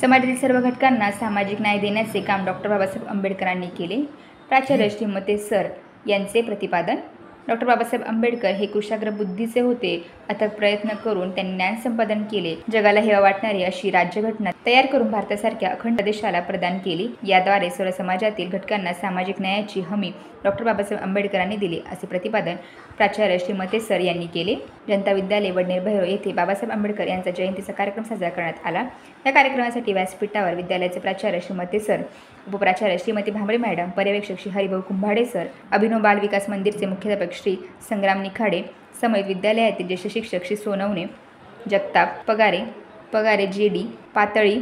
समाजातील सर्व घटकांना सामाजिक न्याय देण्याचे काम डॉक्टर बाबासाहेब आंबेडकरांनी केले. प्राचार्य श्रीमती सर यांचे प्रतिपादन. डॉक्टर बाबासाहेब आंबेडकर हे कुशाग्र बुद्धीचे होते. अथक प्रयत्न करून त्यांनी ज्ञान संपादन केले. जगाला हेवा वाटणारी अशी राज्यघटना तयार करून भारतासारख्या अखंड देशाला प्रदान केली. याद्वारे सर्व समाजातील घटकांना सामाजिक न्यायाची हमी डॉक्टर बाबासाहेब आंबेडकरांनी दिली, असे प्रतिपादन प्राचार्य श्रीमती सर यांनी केले. जनता विद्यालय वडनेर भैरव येथे बाबासाहेब आंबेडकर यांचा जयंतीचा कार्यक्रम साजरा करण्यात आला. या कार्यक्रमासाठी व्यासपीठावर विद्यालयाचे प्राचार्य श्रीमती सर, उपप्राचार्य श्रीमती भांबरे मॅडम, पर्यवेक्षक श्री हरिभाऊ कुंभाडे सर, अभिनव बाल विकास मंदिरचे मुख्याध्यापक श्री संग्राम निखाडे, समवेत विद्यालयातील ज्येष्ठ शिक्षक श्री सोनवणे जगताप, पगारे JD, पातळी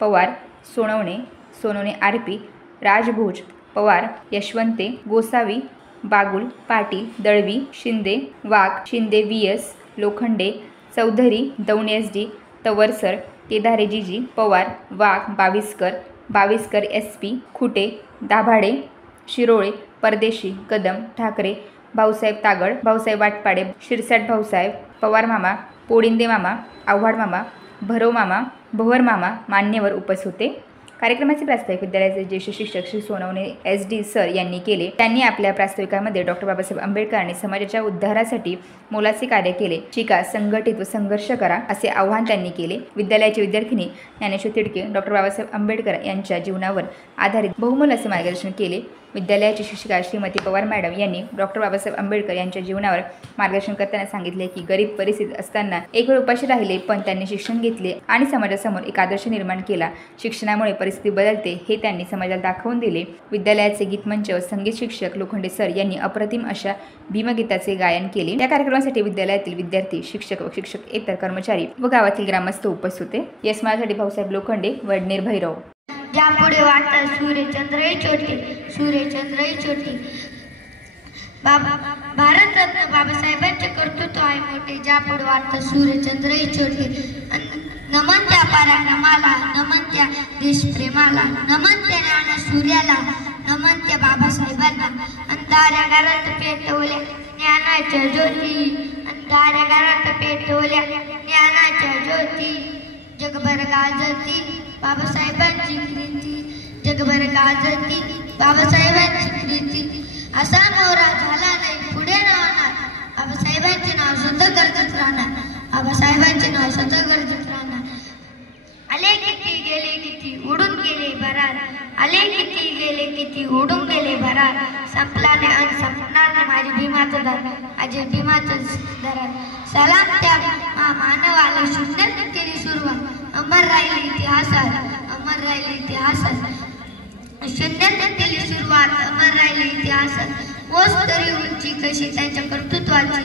पवार, सोनवणे RP, राजभोज पवार, यशवंते गोसावी, बागुल, पाटील, दळवी, शिंदे, वाघ, शिंदे VS, लोखंडे, चौधरी, दौंड SD, तवरसर, केदारे जीजी, पवार, वाघ, बाविस्कर SP, खुटे, दाभाडे, शिरोळे, परदेशी, कदम, ठाकरे, भाऊसाहेब तागड, भाऊसाहेब वाटपाडे, शिरसाट भाऊसाहेब, पवार मामा, पोडिंदे मामा, आव्हाड मामा, भरव मामा, भोवर मामा मान्यवर उपस्थित होते. कार्यक्रमाचे प्रास्ताविक विद्यालयाचे ज्येष्ठ शिक्षक श्री सोनवणे SD सर यांनी केले. त्यांनी आपल्या प्रास्ताविकामध्ये डॉक्टर बाबासाहेब आंबेडकरांनी समाजाच्या उद्धारासाठी मोलाचे कार्य केले. शिका, संघटित व संघर्ष करा, असे आवाहन त्यांनी केले. विद्यालयाची विद्यार्थिनी ज्ञानेश्वर तिडके डॉक्टर बाबासाहेब आंबेडकर यांच्या जीवनावर आधारित बहुमोल असे मार्गदर्शन केले. विद्यालयाची शिक्षिका श्रीमती पवार मॅडम यांनी डॉक्टर बाबासाहेब आंबेडकर यांच्या जीवनावर मार्गदर्शन करताना सांगितले की गरीब परिस्थितीत असताना एक वेळ उपाशी राहिले, पण त्यांनी शिक्षण घेतले आणि समाजासमोर एक आदर्श निर्माण केला. शिक्षणामुळे परिस्थिती बदलते हे त्यांनी समाजाला दाखवून दिले. विद्यालयाचे गीतमंच व संगीत शिक्षक लोखंडे सर यांनी अप्रतिम अशा भीमगीताचे गायन केले. या कार्यक्रमासाठी विद्यालयातील विद्यार्थी, शिक्षक व शिक्षकेतर कर्मचारी व गावातील ग्रामस्थ उपस्थित होते. यशमासाठी भाऊसाहेब लोखंडे, वडनेर भैरव. ज्यापुढे वाटतात सूर्यचंद्रही छोटी भारतरत्न बाबासाहेबांचे कर्तृत्व आहे मोठे. ज्यापुढे वाटतात सूर्यचंद्रही छोटे. नमन त्या पराक्रमाला, नमन त्या देशप्रेमाला, नमन त्या ज्ञान सूर्याला, नमन त्या बाबासाहेबांना. अंधाऱ्या घरात पेटवल्या ज्ञानाच्या ज्योती, अंधाऱ्या घरात पेटवल्या ज्ञानाच्या ज्योती. जगभर गाजती बाबासाहेबांची कीर्ती, जगभर गाजती बाबासाहेबांची कीर्ती. असा मोरा झाला नाही पुढे न होणार, बाबासाहेबांचे नाव सतत गरजत राहणार, बाबासाहेबांचे नाव सतत गरजत राहणार. आले किती गेले किती उडून गेले भरार, आले किती गेले किती उडून गेले भरार. संपला नाही आणि संपणार नाही माझी भीमाचं दर, माझे भीमाचं दरार. सलाम त्या मानवाला शून्यात केली सुरुवात, अमर राहिले इतिहासात, अमर राहिले इतिहासात. शून्यात केली सुरुवात, अमर राहिले इतिहासात. पोच तरी उंची कशी त्यांच्या कर्तृत्वाची,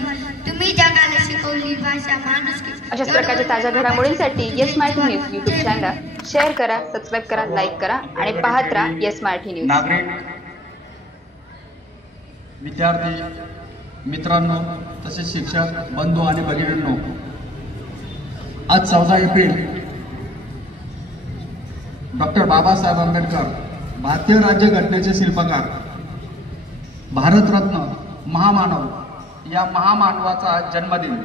तुम्ही जगाला शिकवली भाषा माणुसकी. अशाच प्रकारच्या ताज्या घडामोडींसाठी yes Marathi news YouTube channel share करा, सबस्क्राईब करा, लाईक करा आणि पाहत राहा येस मराठी न्यूज. नागरिक, विद्यार्थी मित्रांनो, तसेच शिक्षक बंधू आणि भगिनींनो, आज 14 एप्रिल डॉक्टर बाबासाहेब आंबेडकर, भारतीय राज्यघटनेचे शिल्पकार, भारतरत्न, महामानव, या महामानवाचा जन्मदिन.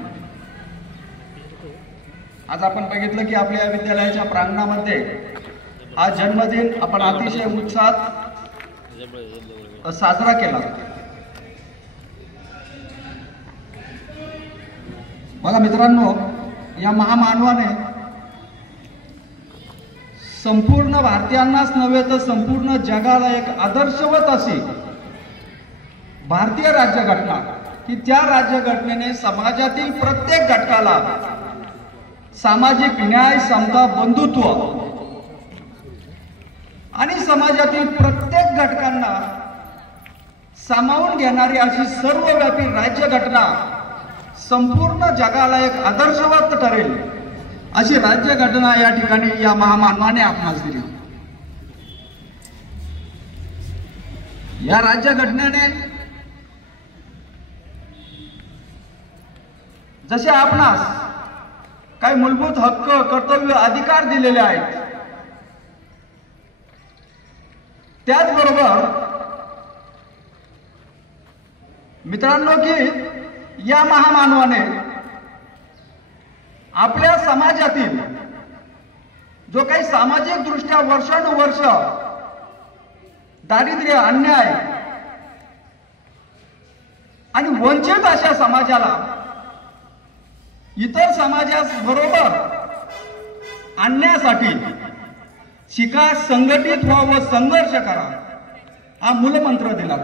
आज आपण बघितलं की आपल्या विद्यालयाच्या प्रांगणामध्ये हा जन्मदिन आपण अतिशय उत्साहात साजरा केला. बघा मित्रांनो, या महामानवाने संपूर्ण भारतीयांनाच नव्हे तर संपूर्ण जगाला एक आदर्शवत अशी भारतीय राज्यघटना, की त्या राज्यघटनेने समाजातील प्रत्येक घटकाला सामाजिक न्याय, समता, बंधुत्व आणि समाजातील प्रत्येक घटकांना सामावून घेणारी अशी सर्वव्यापी राज्यघटना संपूर्ण जगाला एक आदर्शवत ठरेल अशी राज्यघटना या ठिकाणी या महामानवाने आपणास दिली. या राज्यघटनेने जसे आपणास काही मूलभूत हक्क, कर्तव्य, अधिकार दिलेले आहेत, त्याचबरोबर मित्रांनो की या महामानवाने आपल्या समाजातील जो काही सामाजिक दृष्ट्या वर्षानुवर्ष दारिद्र्य, अन्याय आणि वंचित अशा समाजाला इतर समाजाबरोबर आणण्यासाठी शिका, संघटित व्हा व संघर्ष करा हा मूलमंत्र दिला.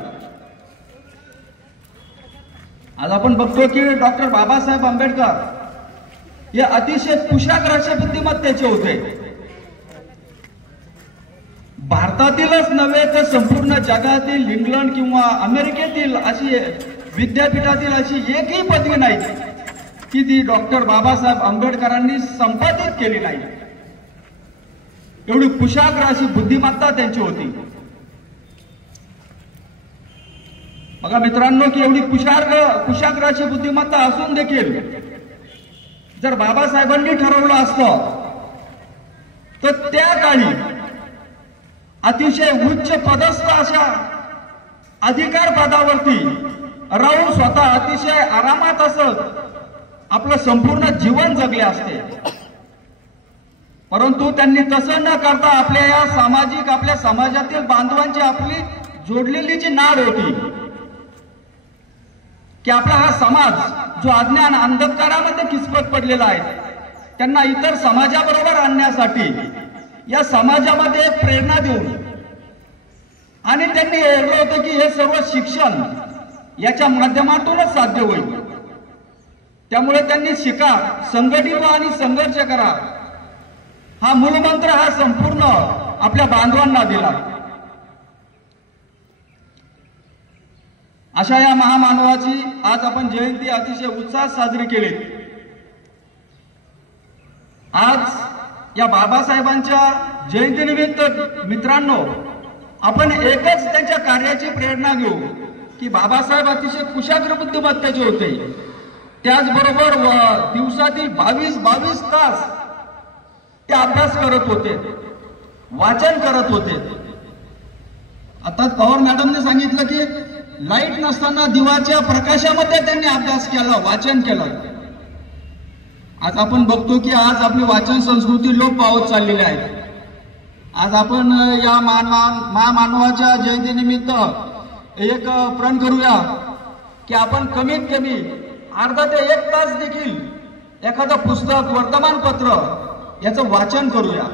आज आपण बघतो की डॉक्टर बाबासाहेब आंबेडकर हे अतिशय कुशाग्र बुद्धिमत्तेचे होते. भारतातीलच नव्हे तर संपूर्ण जगातील, इंग्लंड किंवा अमेरिकेतील अशी विद्यापीठातील अशी एकही पदवी नाही की ती डॉक्टर बाबासाहेब आंबेडकरांनी संपादित केली नाही. एवढी कुशाग्र अशी बुद्धिमत्ता त्यांची होती. बघा मित्रांनो की एवढी कुशाग्र अशी बुद्धिमत्ता असून देखील जर बाबासाहेबांनी ठरवलं असतं तर त्या काळी अतिशय उच्च पदस्थ अशा अधिकार पदावरती राहून स्वतः अतिशय आरामात असत आपलं संपूर्ण जीवन जगले असते. परंतु त्यांनी तसं न करता आपल्या समाजातील बांधवांची आपली जोडलेली जी नाड होती की आपला हा समाज जो अज्ञान अंधकारामध्ये किचपत पडलेला आहे त्यांना इतर समाजाबरोबर आणण्यासाठी या समाजामध्ये प्रेरणा देऊन आणि त्यांनी ठरवलं होतं की हे सर्व शिक्षण याच्या माध्यमातूनच साध्य होईल. त्यामुळे त्यांनी शिका, संघटित व्हा आणि संघर्ष करा हा मूलमंत्र हा संपूर्ण आपल्या बांधवांना दिला. अशा या महामानवाची आज आपण जयंती अतिशय उत्साहात साजरी केली. आज या बाबासाहेबांच्या जयंतीनिमित्त मित्रांनो आपण एकच त्यांच्या कार्याची प्रेरणा घेऊ की बाबासाहेब अतिशय कुशाग्र बुद्धिमत्तेचे होते. त्याचबरोबर दिवसातील 22 तास ते अभ्यास करत होते, वाचन करत होते. आता पवार मॅडमने सांगितलं की लाईट नसताना दिवाच्या प्रकाशामध्ये त्यांनी अभ्यास केला, वाचन केलं. आज आपण बघतो की आज आपली वाचन संस्कृती लोप पावत चाललेली आहे. आज आपण या महामानवाच्या जयंतीनिमित्त एक प्रण करूया की आपण कमीत कमी अर्धा ते 1 तास देखील एखादं पुस्तक, वर्तमानपत्र याचं वाचन करूया.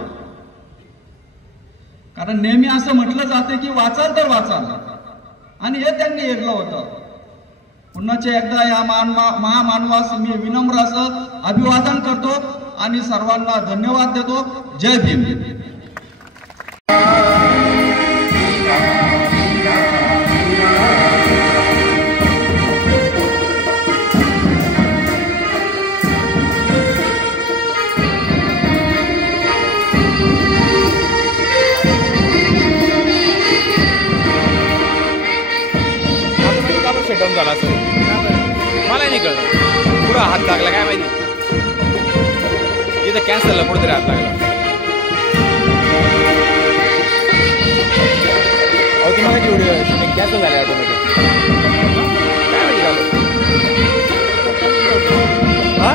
कारण नेहमी असं म्हटलं जाते की वाचाल तर वाचाल आणि हे त्यांनी ऐकलं होतं. पुन्हाचे एकदा या महामानवास मी विनम्र असं अभिवादन करतो आणि सर्वांना धन्यवाद देतो. जय भीम. सेटअप झाला असं मला नाही कळलं. पुढं हात लागला काय माहिती, इथं कॅन्सलला कुठेतरी हात लागला. अहो ती मला एवढी शूटिंग कॅन्सल झाली ऑटोमॅटिक. काय माहिती हा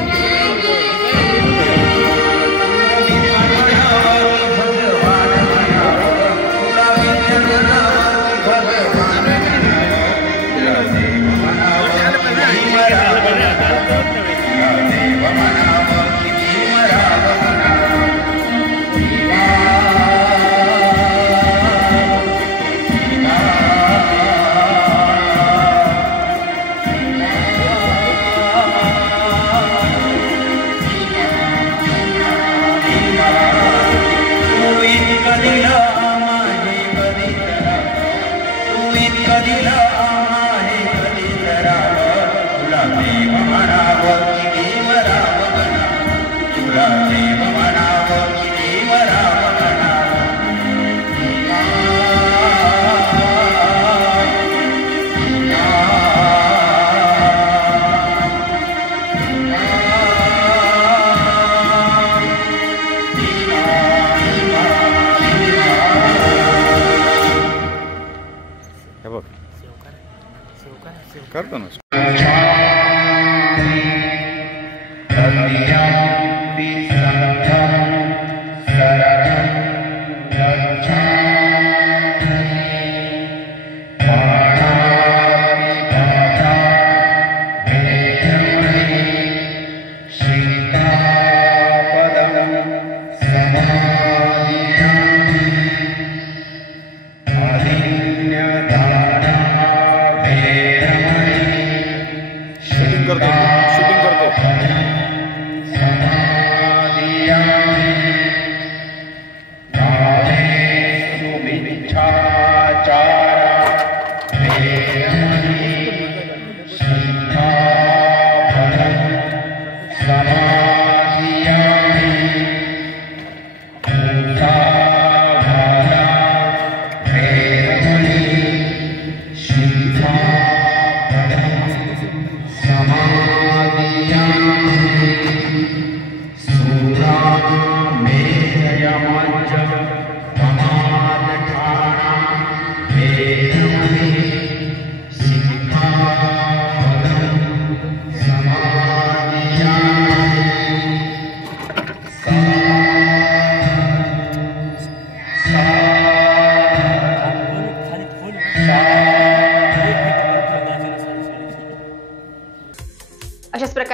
करतो ना. सत्यं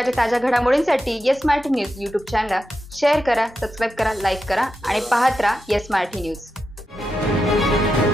जगभराच्या ताज्या घडामोडींसाठी येस मराठी न्यूज यूट्यूब चॅनलला शेअर करा, सबस्क्राईब करा, लाईक करा आणि पाहत राहा येस मराठी न्यूज.